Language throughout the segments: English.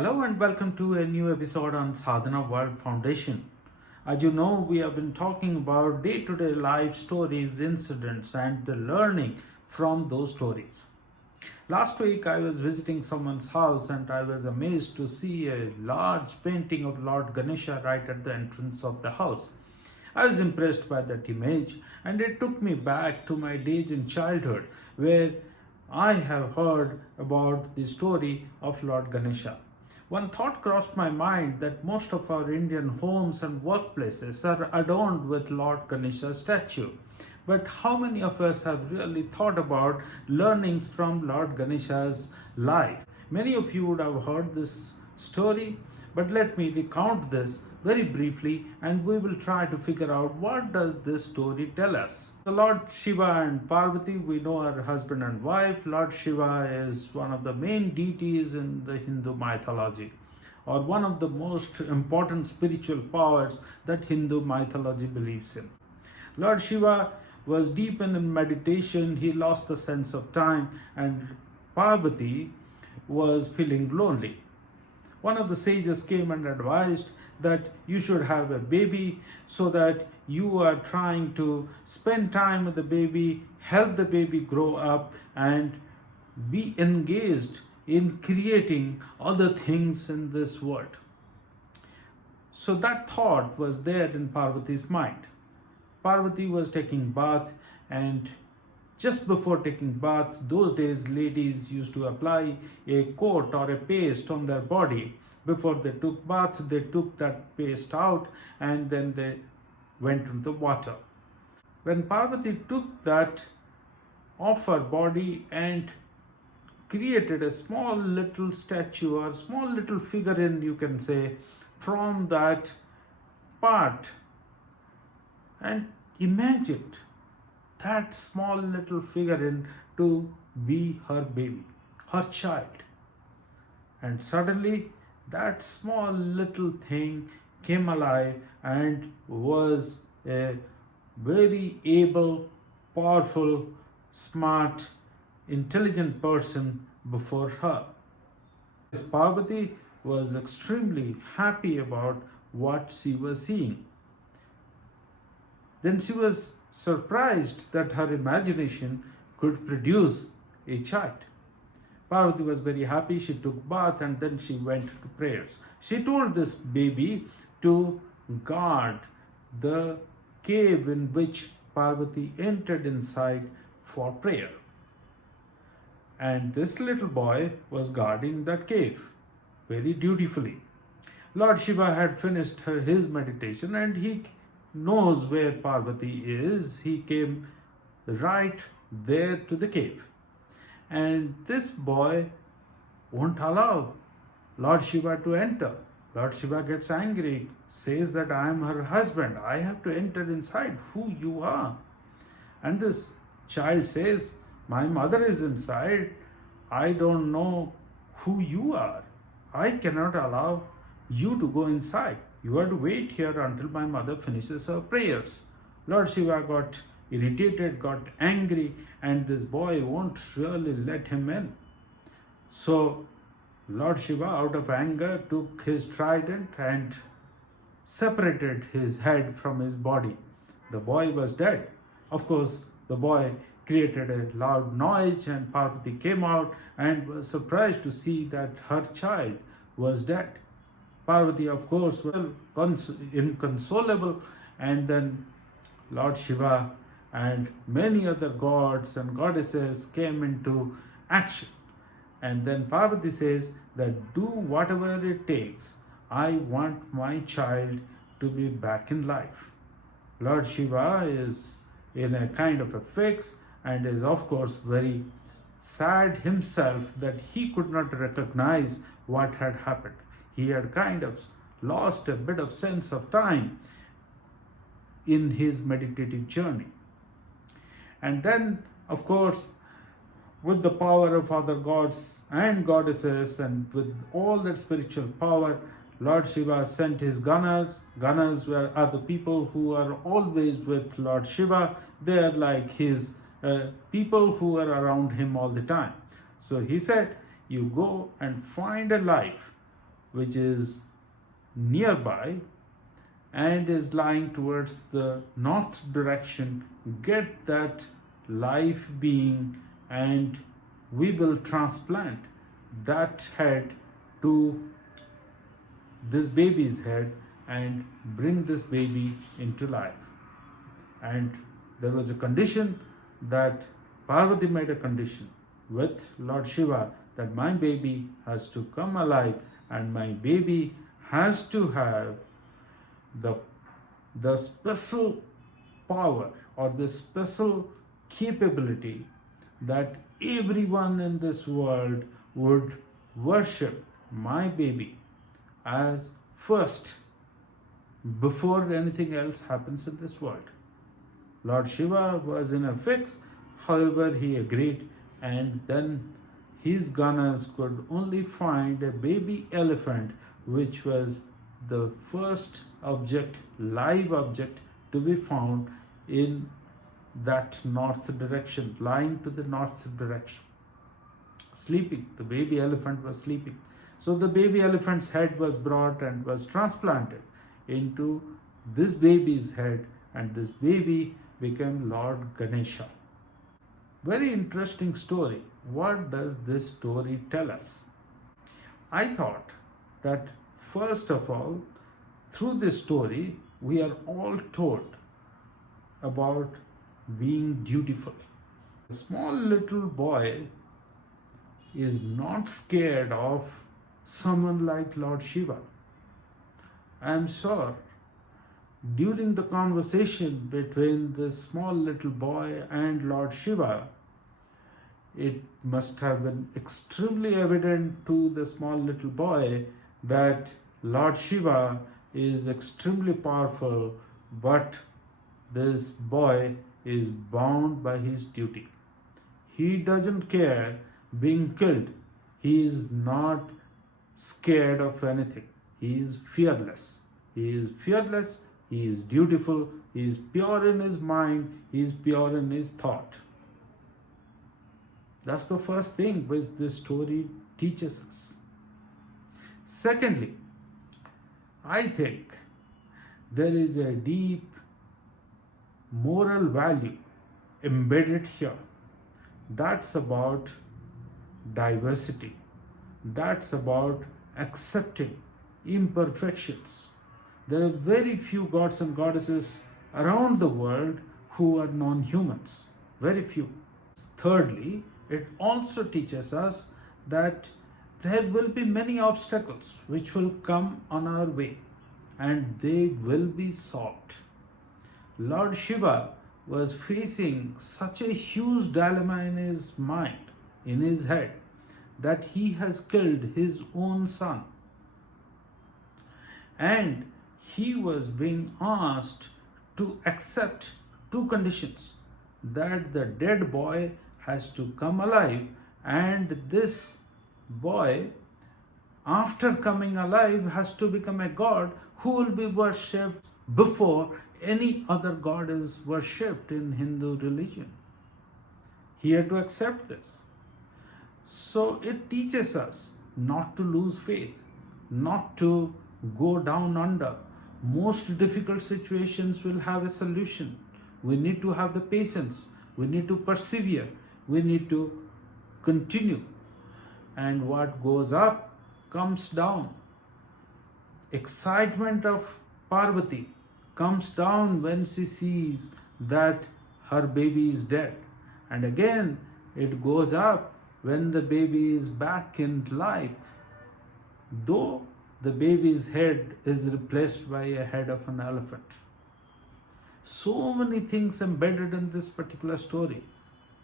Hello and welcome to a new episode on Sadhana World Foundation. As you know, we have been talking about day-to-day life stories, incidents, and the learning from those stories. Last week, I was visiting someone's house and I was amazed to see a large painting of Lord Ganesha right at the entrance of the house. I was impressed by that image and it took me back to my days in childhood where I have heard about the story of Lord Ganesha. One thought crossed my mind that most of our Indian homes and workplaces are adorned with Lord Ganesha's statue. But how many of us have really thought about learnings from Lord Ganesha's life? Many of you would have heard this story, but let me recount this very briefly and we will try to figure out what does this story tell us. So Lord Shiva and Parvati, we know are husband and wife. Lord Shiva is one of the main deities in the Hindu mythology, or one of the most important spiritual powers that Hindu mythology believes in. Lord Shiva was deep in meditation, he lost the sense of time, and Parvati was feeling lonely. One of the sages came and advised that you should have a baby so that you are trying to spend time with the baby, help the baby grow up and be engaged in creating other things in this world. So that thought was there in Parvati's mind. Parvati was taking bath, and just before taking bath, those days ladies used to apply a coat or a paste on their body. Before they took bath, they took that paste out and then they went into the water. When Parvati took that off her body and created a small little statue or small little figurine, you can say, from that part, and imagined that small little figurine to be her baby, her child. And suddenly that small little thing came alive and was a very able, powerful, smart, intelligent person before her. Parvati was extremely happy about what she was seeing. Then she was surprised that her imagination could produce a child. Parvati was very happy. She took bath and then she went to prayers. She told this baby to guard the cave in which Parvati entered inside for prayer. And this little boy was guarding that cave very dutifully. Lord Shiva had finished his meditation and he knows where Parvati is. He came right there to the cave. And this boy won't allow Lord Shiva to enter. Lord Shiva gets angry, says that I am her husband. I have to enter inside. Who you are? And this child says, my mother is inside. I don't know who you are. I cannot allow you to go inside. You have to wait here until my mother finishes her prayers. Lord Shiva got irritated, got angry, and this boy won't really let him in. So Lord Shiva, out of anger, took his trident and separated his head from his body. The boy was dead. Of course, the boy created a loud noise and Parvati came out and was surprised to see that her child was dead. Parvati, of course, was inconsolable, and then Lord Shiva and many other gods and goddesses came into action. And then Parvati says that do whatever it takes. I want my child to be back in life. Lord Shiva is in a kind of a fix and is of course very sad himself that he could not recognize what had happened. He had kind of lost a bit of sense of time in his meditative journey. And then, of course, with the power of other gods and goddesses and with all that spiritual power, Lord Shiva sent his Ganas. Ganas are the people who are always with Lord Shiva. They are like his people who are around him all the time. So he said, you go and find a life which is nearby and is lying towards the north direction, get that life being, and we will transplant that head to this baby's head and bring this baby into life. And there was a condition that Parvati made a condition with Lord Shiva that my baby has to come alive and my baby has to have the special power or the special capability that everyone in this world would worship my baby as first before anything else happens in this world. Lord Shiva was in a fix, however, he agreed, and then his gunners could only find a baby elephant, which was the first object, live object, to be found in that north direction, lying to the north direction. Sleeping, the baby elephant was sleeping. So the baby elephant's head was brought and was transplanted into this baby's head, and this baby became Lord Ganesha. Very interesting story. What does this story tell us? I thought that first of all, through this story, we are all told about being dutiful. A small little boy is not scared of someone like Lord Shiva. I am sure during the conversation between this small little boy and Lord Shiva, it must have been extremely evident to the small little boy that Lord Shiva is extremely powerful, but this boy is bound by his duty. He doesn't care being killed. He is not scared of anything. He is fearless. He is fearless. He is dutiful. He is pure in his mind. He is pure in his thought. That's the first thing which this story teaches us. Secondly, I think there is a deep moral value embedded here. That's about diversity. That's about accepting imperfections. There are very few gods and goddesses around the world who are non-humans. Very few. Thirdly, it also teaches us that there will be many obstacles which will come on our way, and they will be solved. Lord Shiva was facing such a huge dilemma in his mind, in his head, that he has killed his own son. And he was being asked to accept two conditions: that the dead boy has to come alive, and this boy, after coming alive, has to become a god who will be worshipped before any other god is worshipped in Hindu religion. He had to accept this. So it teaches us not to lose faith, not to go down under. Most difficult situations will have a solution. We need to have the patience. We need to persevere. We need to continue. And what goes up comes down. Excitement of Parvati comes down when she sees that her baby is dead. And again, it goes up when the baby is back in life, though the baby's head is replaced by a head of an elephant. So many things embedded in this particular story.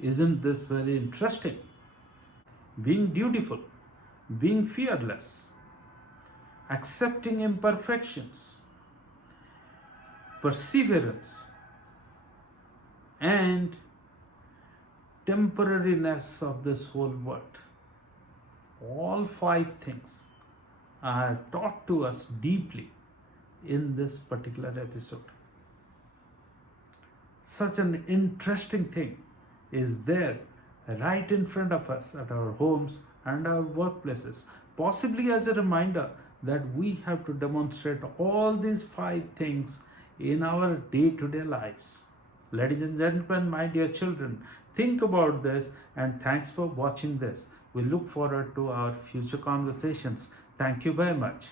Isn't this very interesting? Being dutiful, being fearless, accepting imperfections, perseverance, and temporariness of this whole world. All five things are taught to us deeply in this particular episode. Such an interesting thing is there right in front of us at our homes and our workplaces, possibly as a reminder that we have to demonstrate all these five things in our day-to-day lives. Ladies and gentlemen, my dear children, think about this and thanks for watching this. We look forward to our future conversations. Thank you very much.